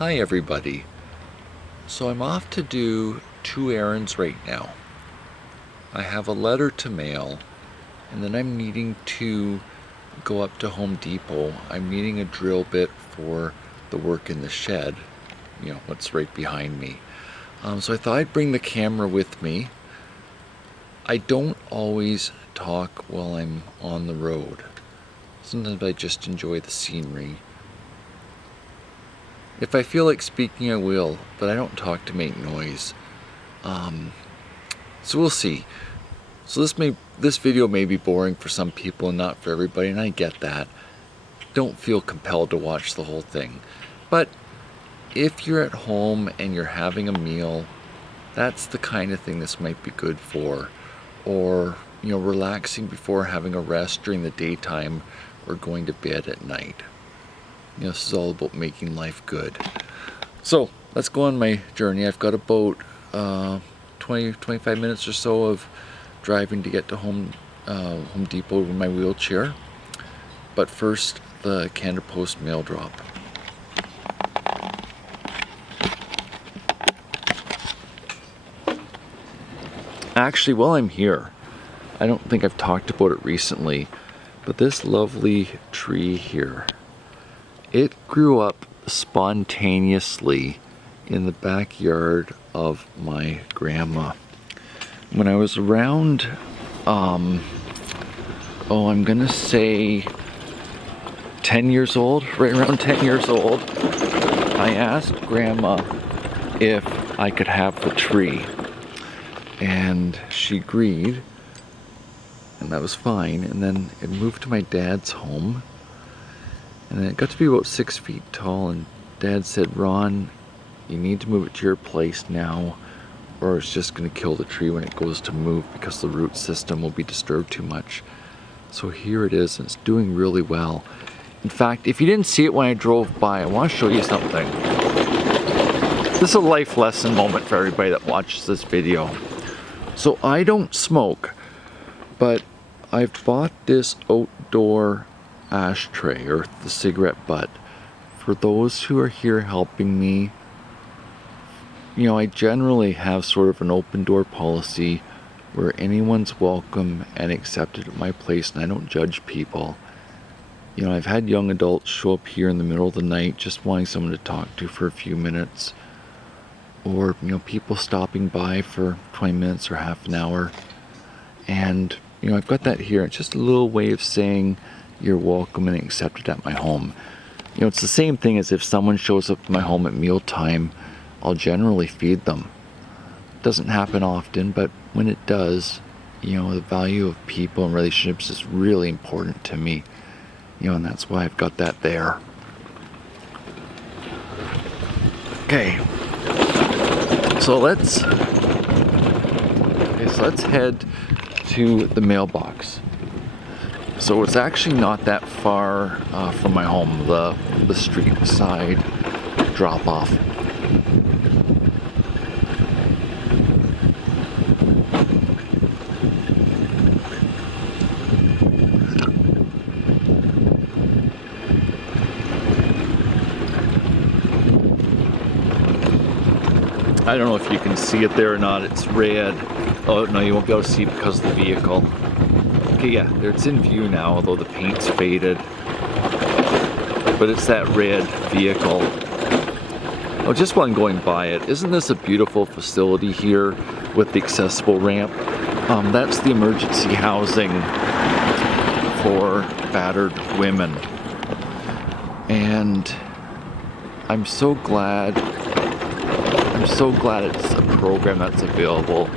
Hi everybody. So I'm off to do 2 errands right now. I have a letter to mail, and then I'm needing to go up to Home Depot. I'm needing a drill bit for the work in the shed, what's right behind me. So I thought I'd bring the camera with me. I don't always talk while I'm on the road. Sometimes I just enjoy the scenery. If I feel like speaking, I will, but I don't talk to make noise. So we'll see. So this video may be boring for some people and not for everybody, and I get that. Don't feel compelled to watch the whole thing. But if you're at home and you're having a meal, that's the kind of thing this might be good for. Or, relaxing before having a rest during the daytime or going to bed at night. This is all about making life good. So let's go on my journey. I've got about 20-25 minutes or so of driving to get to Home Depot with my wheelchair. But first, the Canada Post mail drop. Actually, while I'm here, I don't think I've talked about it recently, but this lovely tree here, it grew up spontaneously in the backyard of my grandma. When I was around, I'm gonna say 10 years old, right around 10 years old, I asked Grandma if I could have the tree. And she agreed, and that was fine. And then it moved to my dad's home. And then it got to be about 6 feet tall, and Dad said, "Ron, you need to move it to your place now, or it's just going to kill the tree when it goes to move because the root system will be disturbed too much." So here it is, and it's doing really well. In fact, if you didn't see it when I drove by, I want to show you something. This is a life lesson moment for everybody that watches this video. So I don't smoke, but I've bought this outdoor ashtray, or the cigarette butt, for those who are here helping me. I generally have sort of an open door policy where anyone's welcome and accepted at my place, and I don't judge people. I've had young adults show up here in the middle of the night just wanting someone to talk to for a few minutes, or people stopping by for 20 minutes or half an hour. And I've got that here. It's just a little way of saying you're welcome and accepted at my home. It's the same thing as if someone shows up at my home at mealtime, I'll generally feed them. It doesn't happen often, but when it does, the value of people and relationships is really important to me. And that's why I've got that there. Okay. So let's head to the mailbox. So it's actually not that far from my home, the street side drop off. I don't know if you can see it there or not. It's red. Oh no, you won't be able to see it because of the vehicle. Okay, yeah, it's in view now, although the paint's faded. But it's that red vehicle. Oh, just while I'm going by it, isn't this a beautiful facility here with the accessible ramp? That's the emergency housing for battered women. And I'm so glad it's a program that's available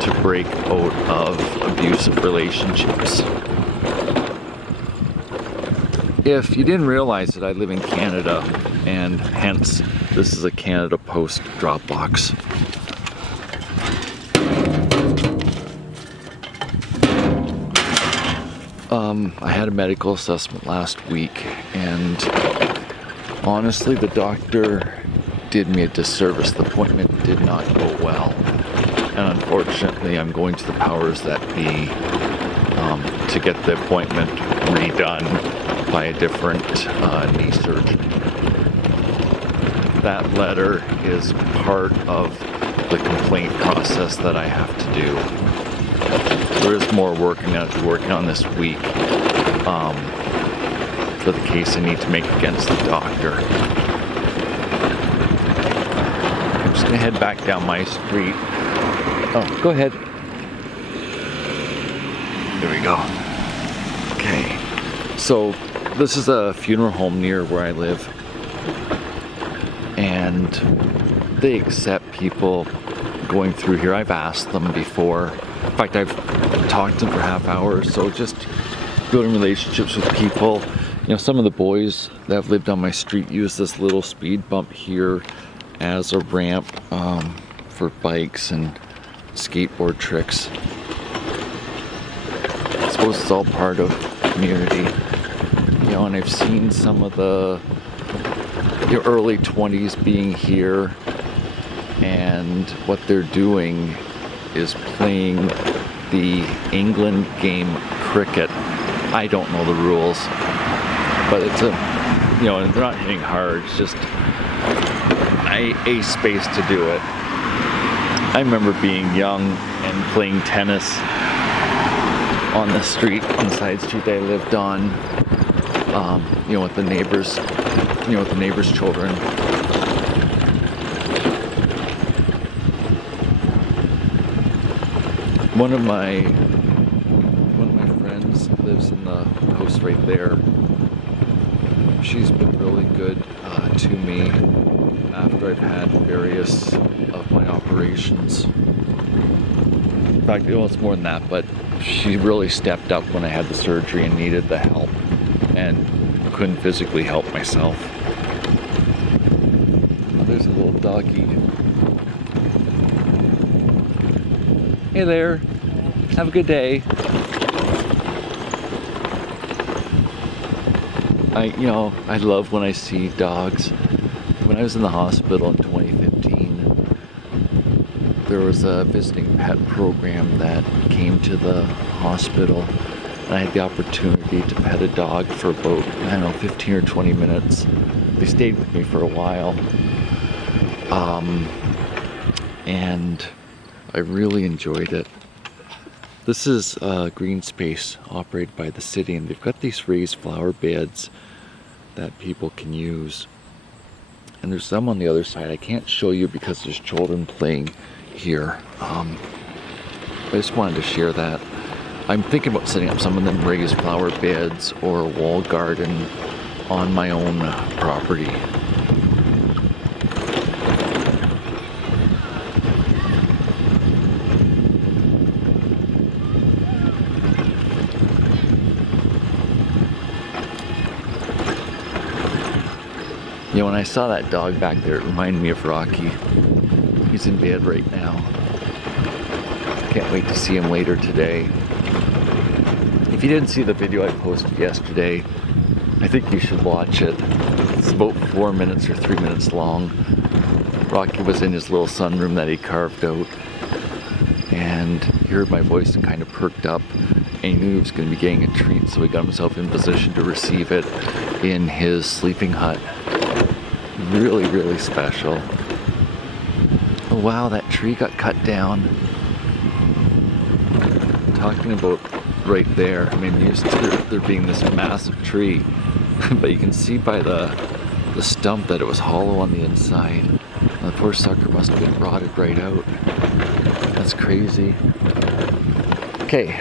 to break out of abusive relationships. If you didn't realize it, I live in Canada, and hence this is a Canada Post drop box. I had a medical assessment last week, and honestly, the doctor did me a disservice. The appointment did not go well, and unfortunately I'm going to the powers that be to get the appointment redone by a different knee surgeon. that letter is part of the complaint process that I have to do. There is more working on this week for the case I need to make against the doctor. I'm just gonna head back down my street. Oh, go ahead. There we go. Okay, so this is a funeral home near where I live, and they accept people going through here. I've asked them before. In fact, I've talked to them for half hour or so, just building relationships with people. You know, some of the boys that have lived on my street use this little speed bump here as a ramp for bikes and skateboard tricks. I suppose it's all part of the community. You know, and I've seen some of the early 20s being here, and what they're doing is playing the England game cricket. I don't know the rules, but it's you know, they're not hitting hard, it's just a space to do it. I remember being young and playing tennis on the street, on the side street I lived on, you know, with the neighbors, children. One of my friends lives in the house right there. She's been really good to me after I've had various of my operations. In fact, you know, it's more than that, but she really stepped up when I had the surgery and needed the help and couldn't physically help myself. Oh, there's a little doggy. Hey there, have a good day. I love when I see dogs. When I was in the hospital in 2015, there was a visiting pet program that came to the hospital, and I had the opportunity to pet a dog for about, 15 or 20 minutes. They stayed with me for a while, and I really enjoyed it. This is a green space operated by the city, and they've got these raised flower beds that people can use. And there's some on the other side. I can't show you because there's children playing here. I just wanted to share that. I'm thinking about setting up some of them raised flower beds or a wall garden on my own property. You know, when I saw that dog back there, it reminded me of Rocky. He's in bed right now. Can't wait to see him later today. If you didn't see the video I posted yesterday, I think you should watch it. It's about 4 minutes or 3 minutes long. Rocky was in his little sunroom that he carved out, and he heard my voice and kind of perked up, and he knew he was going to be getting a treat, so he got himself in position to receive it in his sleeping hut. Really, really special. Oh wow, that tree got cut down. Talking about right there, I mean, used to there being this massive tree, but you can see by the stump that it was hollow on the inside. And the poor sucker must have been rotted right out. That's crazy. Okay,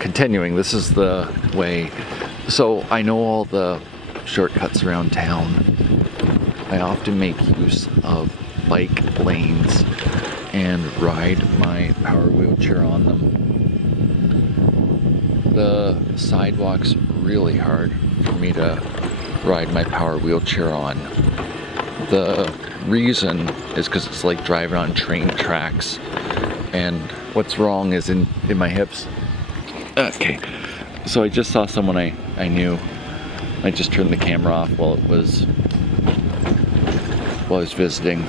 continuing, this is the way. So I know all the shortcuts around town. I often make use of bike lanes and ride my power wheelchair on them. The sidewalk's really hard for me to ride my power wheelchair on. The reason is because it's like driving on train tracks, and what's wrong is in my hips. Okay, so I just saw someone I knew. I just turned the camera off while I was visiting.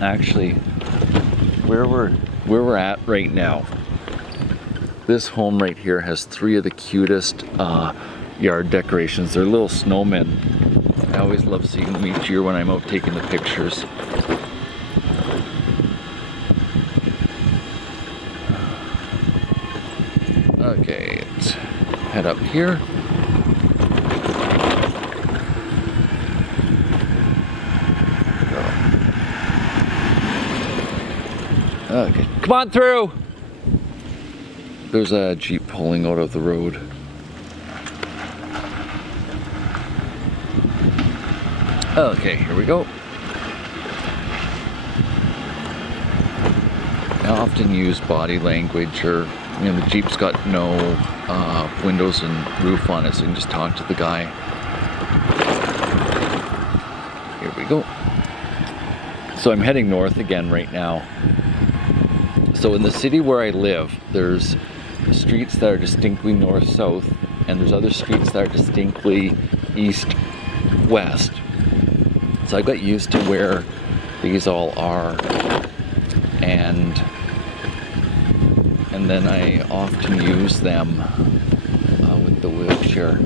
Actually, where we're at right now, this home right here has 3 of the cutest yard decorations. They're little snowmen. I always love seeing them each year when I'm out taking the pictures. Okay, let's head up here. Okay, come on through! There's a Jeep pulling out of the road. Okay, here we go. I often use body language, or the Jeep's got no windows and roof on it, so you can just talk to the guy. Here we go. So I'm heading north again right now. So in the city where I live, there's streets that are distinctly north-south, and there's other streets that are distinctly east-west. So I got used to where these all are, and then I often use them with the wheelchair.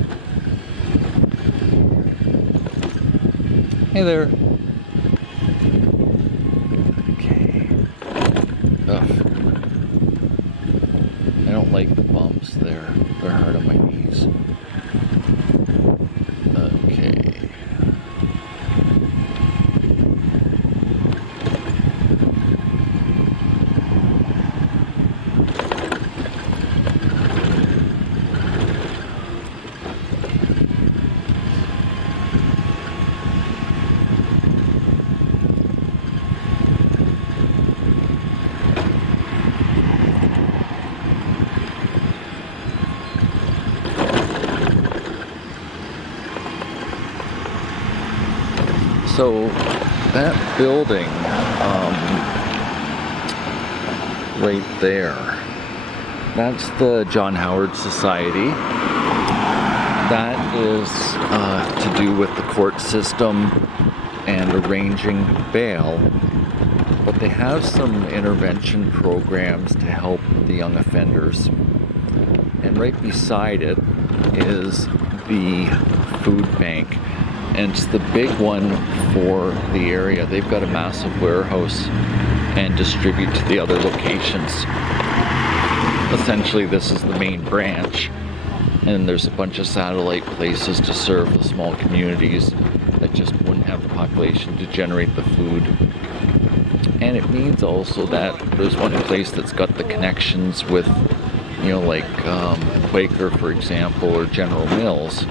Hey there. Okay. Ugh. I don't like the bumps there. They're hard on my knees. Okay. So that building right there, that's the John Howard Society. That is to do with the court system and arranging bail. But they have some intervention programs to help the young offenders. And right beside it is the food bank. And it's the big one for the area. They've got a massive warehouse and distribute to the other locations. Essentially, this is the main branch, and there's a bunch of satellite places to serve the small communities that just wouldn't have the population to generate the food. And it means also that there's one place that's got the connections with, like Quaker, for example, or General Mills.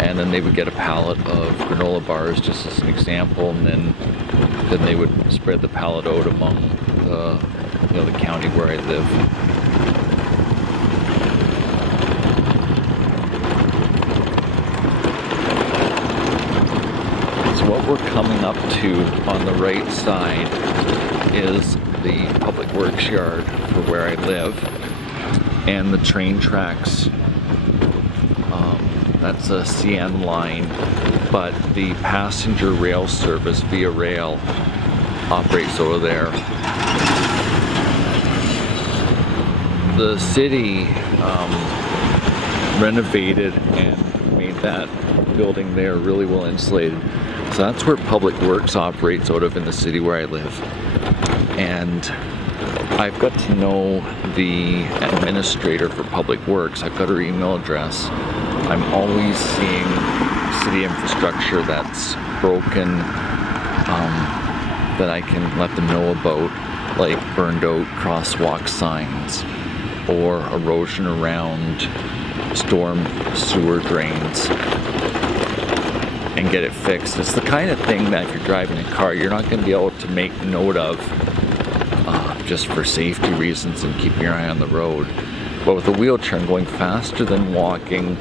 And then they would get a pallet of granola bars, just as an example, and then they would spread the pallet out among the county where I live. So what we're coming up to on the right side is the public works yard for where I live, and the train tracks. That's a CN line, but the passenger rail service via rail operates over there. The city renovated and made that building there really well insulated. So that's where Public Works operates out of in the city where I live. And I've got to know the administrator for Public Works. I've got her email address. I'm always seeing city infrastructure that's broken that I can let them know about, like burned out crosswalk signs or erosion around storm sewer drains, and get it fixed. It's the kind of thing that if you're driving a car, you're not going to be able to make note of just for safety reasons and keep your eye on the road. But with a wheelchair, I'm going faster than walking,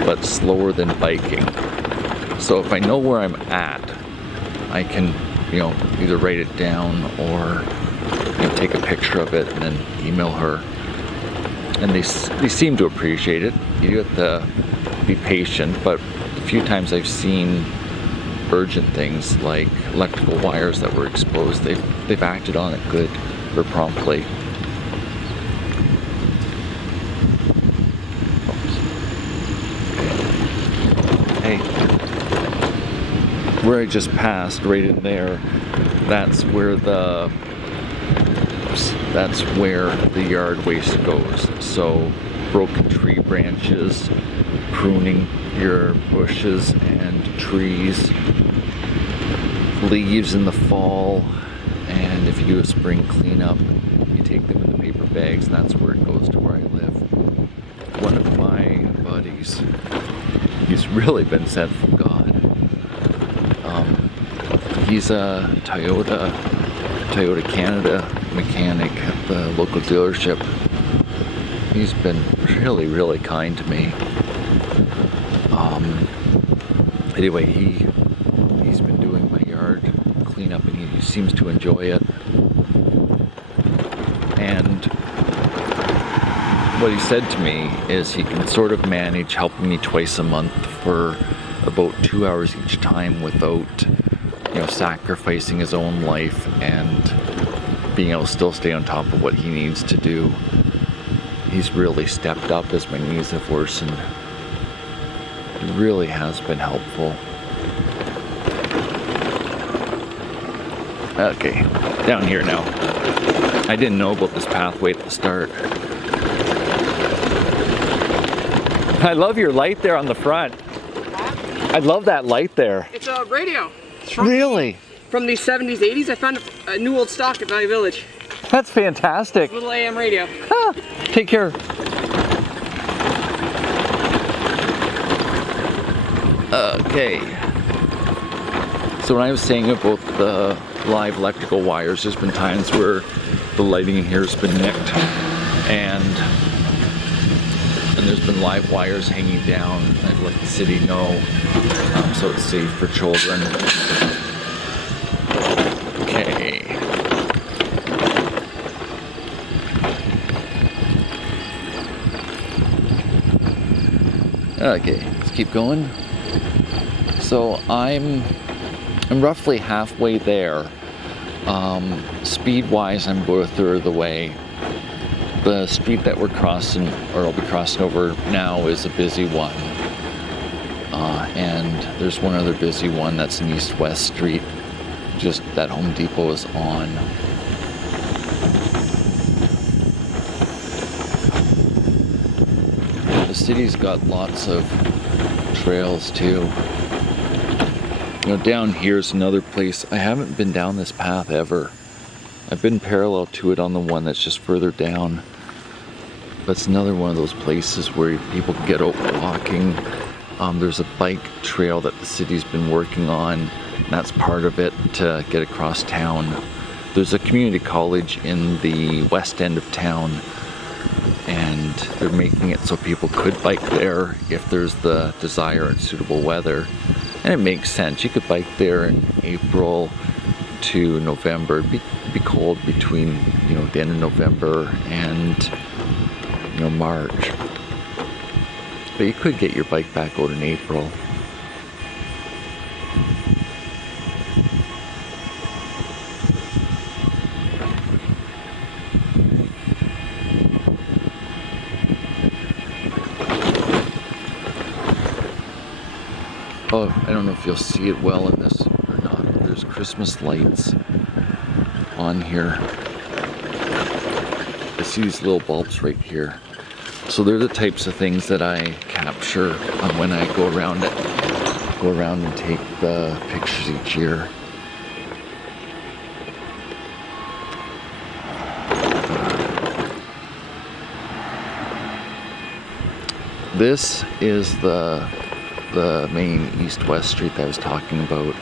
but slower than biking. So if I know where I'm at, I can, either write it down or take a picture of it and then email her. And they seem to appreciate it. You have to be patient, but a few times I've seen urgent things like electrical wires that were exposed. They've acted on it good or promptly. Hey. where I just passed, right in there, that's where the yard waste goes. So broken tree branches, pruning your bushes and trees, leaves in the fall, and if you do a spring cleanup, you take them in the paper bags, and that's where it goes to where I live. One of my buddies, he's really been sent from God. He's a Toyota Canada mechanic at the local dealership. He's been really, really kind to me. Anyway, he's been doing my yard cleanup, and he seems to enjoy it. And what he said to me is he can sort of manage helping me twice a month for about 2 hours each time without, sacrificing his own life and being able to still stay on top of what he needs to do. He's really stepped up as my knees have worsened. It really has been helpful. Okay, down here now. I didn't know about this pathway at the start. I love your light there on the front. I love that light there. It's a radio. Really? From the 70s, 80s. I found a new old stock at Valley Village. That's fantastic. Little AM radio. Ah, take care. Okay. So when I was saying about the live electrical wires, there's been times where the lighting in here has been nicked, and there's been live wires hanging down. I'd let the city know, so it's safe for children. Okay. Okay, let's keep going. So I'm roughly halfway there. Speed-wise, I'm about a third of the way. The street that we're crossing, or I'll be crossing over now, is a busy one. And there's one other busy one that's an east-west street, just that Home Depot is on. The city's got lots of trails too. Down here's another place. I haven't been down this path ever. I've been parallel to it on the one that's just further down. But it's another one of those places where people can get out walking. There's a bike trail that the city's been working on, and that's part of it to get across town. There's a community college in the west end of town, and they're making it so people could bike there if there's the desire and suitable weather. And it makes sense. You could bike there in April to November. It'd be cold between, the end of November and, March. But you could get your bike back out in April. Oh, I don't know if you'll see it well in this or not, but there's Christmas lights on here. I see these little bulbs right here. So they're the types of things that I capture when I go around and take the pictures each year. This is the main east-west street that I was talking about.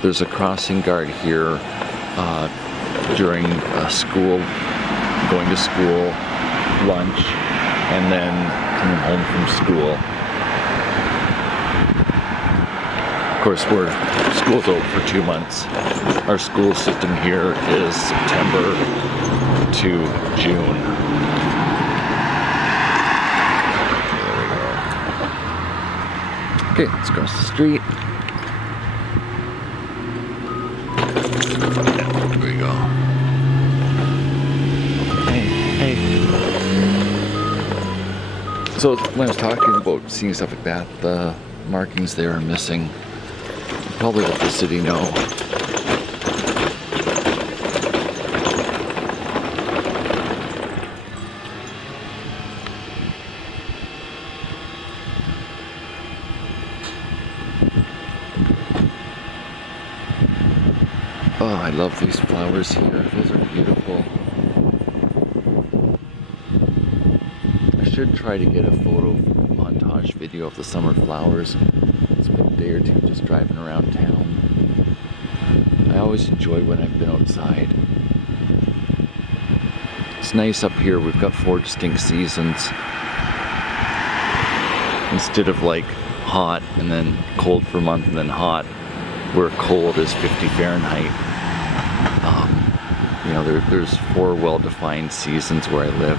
There's a crossing guard here during school, going to school, lunch, and then coming home from school. Of course, school's over for 2 months. Our school system here is September to June. Okay, let's cross the street. There we go. Hey. So when I was talking about seeing stuff like that, the markings there are missing. Probably let the city know. Oh, I love these flowers here. Those are beautiful. I should try to get a photo montage video of the summer flowers. It's been a day or two just driving around town. I always enjoy when I've been outside. It's nice up here. We've got 4 distinct seasons. Instead of like hot and then cold for a month and then hot, where cold is 50 Fahrenheit. You know, there's 4 well-defined seasons where I live.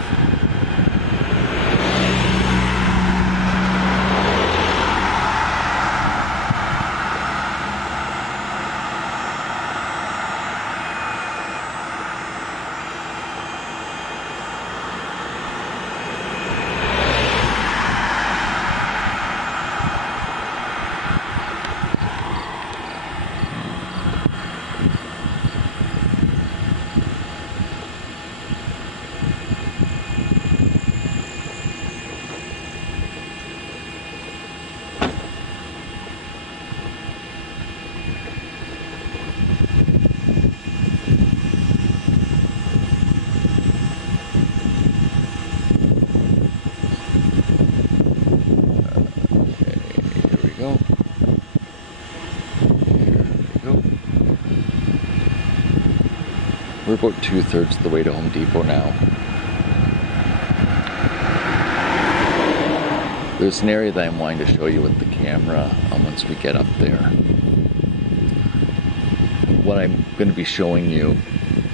We're about 2/3 of the way to Home Depot now. There's an area that I'm wanting to show you with the camera once we get up there. What I'm going to be showing you,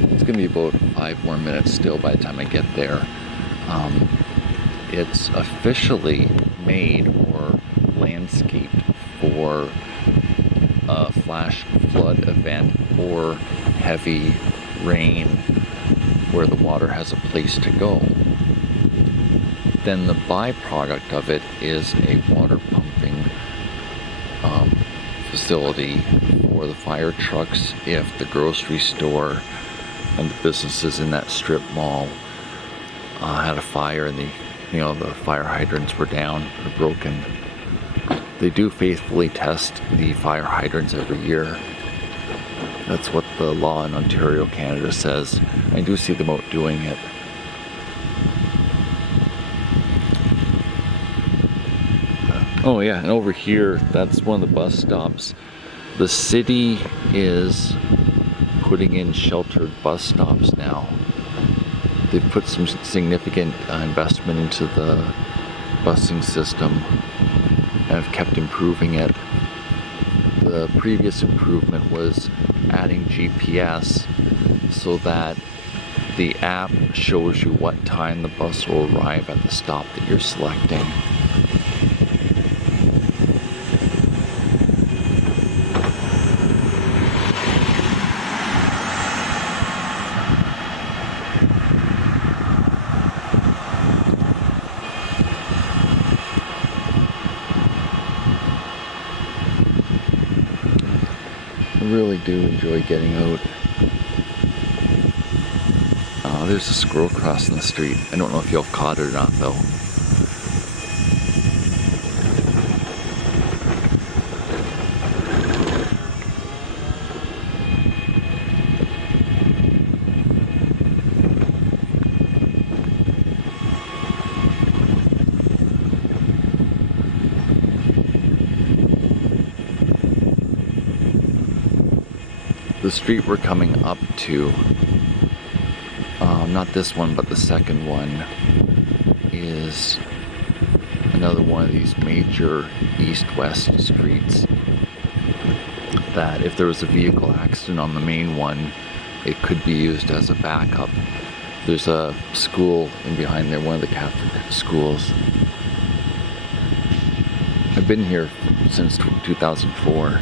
it's going to be about 5 more minutes still by the time I get there. It's officially made or landscaped for a flash flood event or heavy rain where the water has a place to go. Then the byproduct of it is a water pumping facility for the fire trucks if the grocery store and the businesses in that strip mall had a fire and the fire hydrants were down or broken. They do faithfully test the fire hydrants every year. That's what the law in Ontario, Canada says. I do see them out doing it. Oh yeah, and over here, that's one of the bus stops. The city is putting in sheltered bus stops now. They've put some significant investment into the busing system and have kept improving it. The previous improvement was adding GPS so that the app shows you what time the bus will arrive at the stop that you're selecting. I really do enjoy getting out. There's a squirrel crossing the street. I don't know if you've caught it or not though. The street we're coming up to, not this one, but the second one, is another one of these major east-west streets that if there was a vehicle accident on the main one, it could be used as a backup. There's a school in behind there, one of the Catholic schools. I've been here since 2004.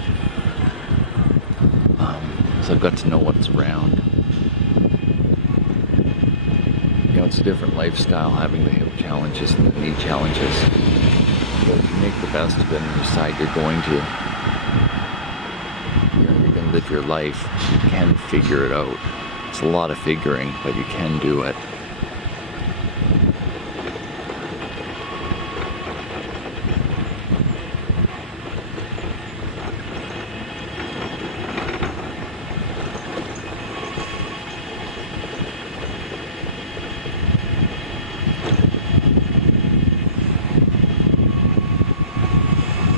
So I've got to know what's around. You know, it's a different lifestyle having the hip challenges and the knee challenges. But you make the best of it and decide you're going to. live your life, you can figure it out. It's a lot of figuring, but you can do it.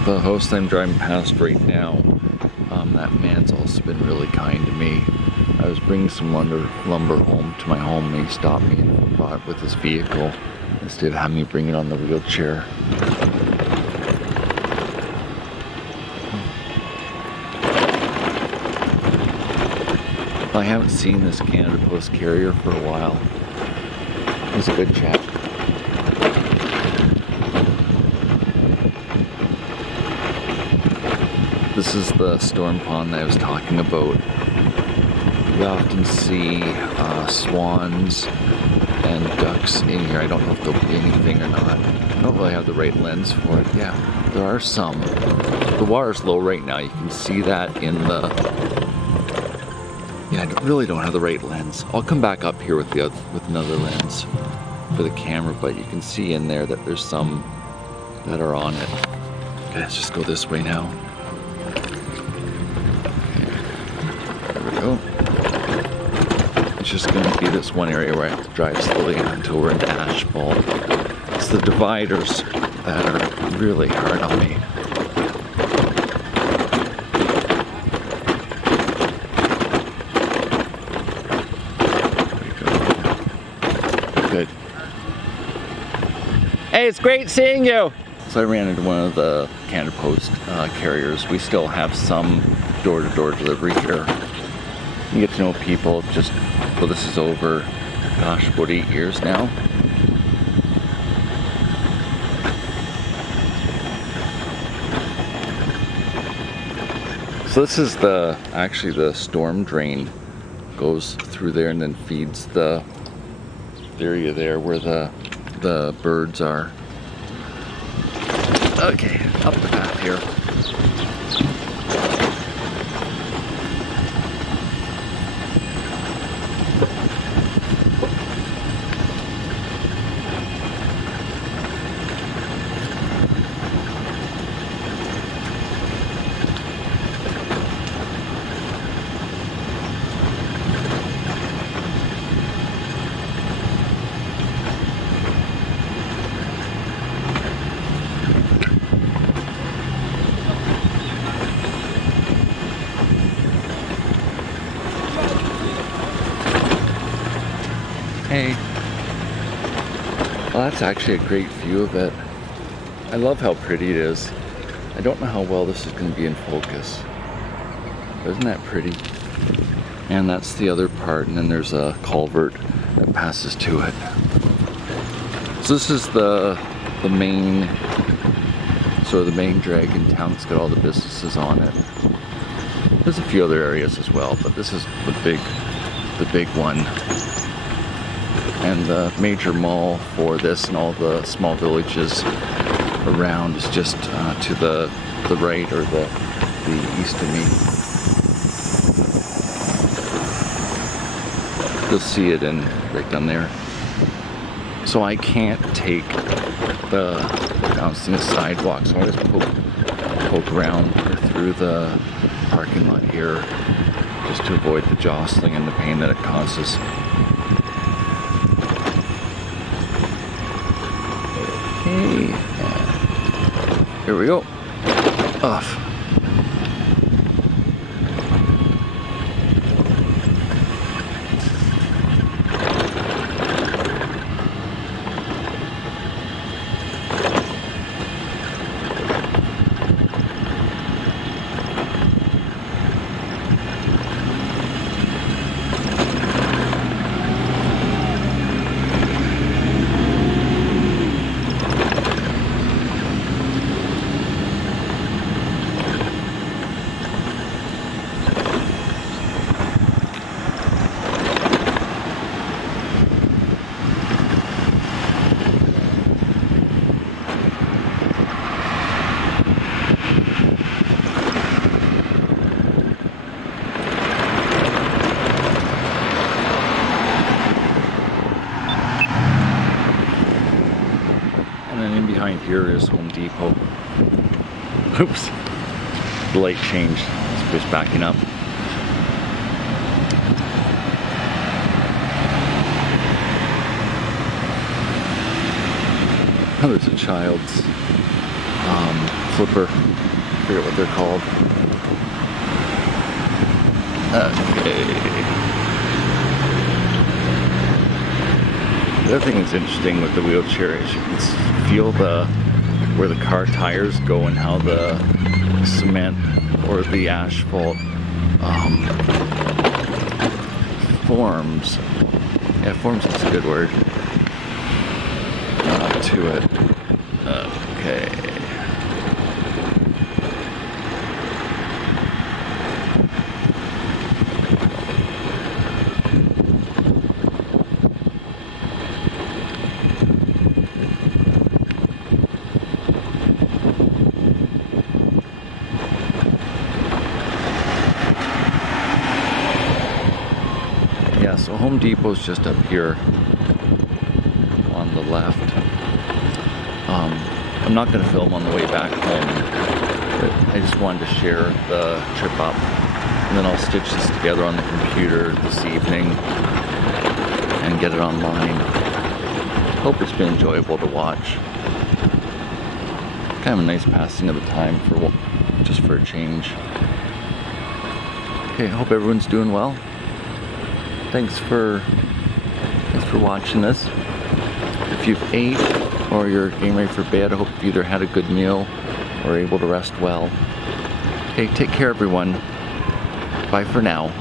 The house I'm driving past right now, that man's also been really kind to me. I was bringing some lumber home to my home and he stopped me and brought it with his vehicle instead of having me bring it on the wheelchair. I haven't seen this Canada Post carrier for a while. He's a good chap. This is the storm pond that I was talking about. You often see swans and ducks in here. I don't know if there'll be anything or not. I don't really have the right lens for it. Yeah, there are some. The water's low right now. You can see that in the... Yeah, I really don't have the right lens. I'll come back up here with another lens for the camera, but you can see in there that there's some that are on it. Okay, let's just go this way now. It's just going to be this one area where I have to drive slowly until we're into asphalt. It's the dividers that are really hard on me. There we go. Good. Hey, it's great seeing you! So I ran into one of the Canada Post carriers. We still have some door-to-door delivery here. You get to know people just, well, this is over, gosh, about 8 years now. So this is actually the storm drain goes through there and then feeds the area there where the birds are. Okay, up the path here. Hey. Well, that's actually a great view of it. I love how pretty it is. I don't know how well this is going to be in focus. Isn't that pretty? And that's the other part, and then there's a culvert that passes to it. So this is the main, sort of the main drag in town. It's got all the businesses on it. There's a few other areas as well, but this is the big one. And the major mall for this and all the small villages around is just to the right or the east of me. You'll see it right down there. So I can't take the bouncing sidewalk, so I just poke around through the parking lot here just to avoid the jostling and the pain that it causes. Okay, here we go. Off. behind here is Home Depot. Oops. The light changed. It's just backing up. Oh, there's a child's flipper. I forget what they're called. Okay. The other thing that's interesting with the wheelchair is you can feel where the car tires go and how the cement or the asphalt forms. Yeah, forms is a good word. To it. Okay. Yeah, so Home Depot's just up here on the left. I'm not going to film on the way back home, but I just wanted to share the trip up, and then I'll stitch this together on the computer this evening and get it online. Hope it's been enjoyable to watch. Kind of a nice passing of the time just for a change. Okay, I hope everyone's doing well. Thanks for watching this. If you've ate or you're getting ready for bed, I hope you've either had a good meal or able to rest well. Okay, take care everyone. Bye for now.